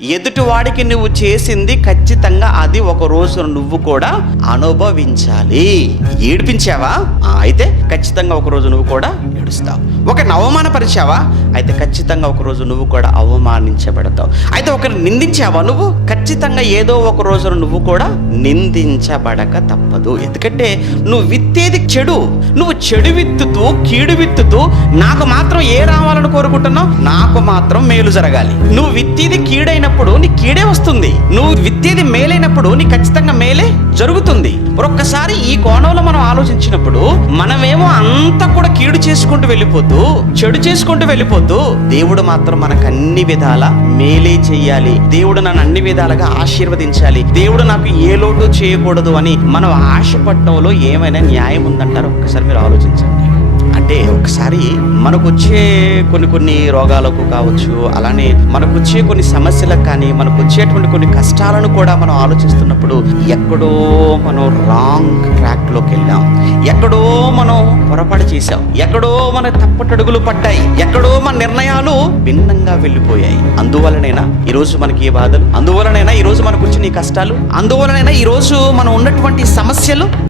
ఎదుటివాడికి నువ్వు చేసింది ఖచ్చితంగా అది ఒక రోజు నువ్వు కూడా అనుభవించాలి. ఏడిపించావా? అయితే ఖచ్చితంగా ఒక రోజు నువ్వు కూడా ఏడుస్తావు. ఒకరిని అవమానపరిచావా? అయితే ఖచ్చితంగా ఒక రోజు నువ్వు కూడా అవమానించబడతావు. అయితే ఒకరిని నిందించావా? నువ్వు ఖచ్చితంగా ఏదో ఒక రోజు నువ్వు కూడా నిందించబడక తప్పదు. ఎందుకంటే నువ్వు విత్తేది చెడు. నువ్వు చెడు విత్తుతూ కీడు విత్తుతూ నాకు మాత్రం ఏ రావాలని కోరుకుంటున్నావు? నాకు మాత్రం మేలు జరగాలి. నువ్వు విత్తేది కీడైనప్పుడు నీ కీడే వస్తుంది. నువ్వు విత్తేది మేలైనప్పుడు నీ ఖచ్చితంగా మేలే జరుగుతుంది. ఒక్కసారి ఈ కోణంలో మనం ఆలోచించినప్పుడు మనమేమో అంతా కూడా కీడు చేసుకుంటూ వెళ్ళిపోతూ చెడు చేసుకుంటూ వెళ్ళిపోతూ దేవుడు మాత్రం మనకు అన్ని విధాల మేలే చెయ్యాలి, దేవుడు నన్ను అన్ని విధాలుగా ఆశీర్వదించాలి, దేవుడు నాకు ఏ లోటు చేయకూడదు అని మనం ఆశపడటంలో ఏమైనా న్యాయం ఉందంటారు? ఒక్కసారి మీరు ఆలోచించండి. అంటే ఒకసారి మనకు వచ్చే కొన్ని రోగాలకు కావచ్చు, అలానే మనకు వచ్చే కొన్ని సమస్యలకు కానీ, మనకు వచ్చేటువంటి కొన్ని కష్టాలను కూడా మనం ఆలోచిస్తున్నప్పుడు ఎక్కడో మనం రాంగ్ ట్రాక్లోకి వెళ్ళాం, ఎక్కడో మనం పొరపాటు చేశాం, ఎక్కడో మన తప్పటడుగులు పడ్డాయి, ఎక్కడో మన నిర్ణయాలు భిన్నంగా వెళ్ళిపోయాయి. అందువలనైనా ఈరోజు మనకి ఏ బాధలు, అందువలనైనా ఈరోజు మనకు వచ్చిన ఈ కష్టాలు, అందువలనైనా ఈరోజు మనం ఉన్నటువంటి సమస్యలు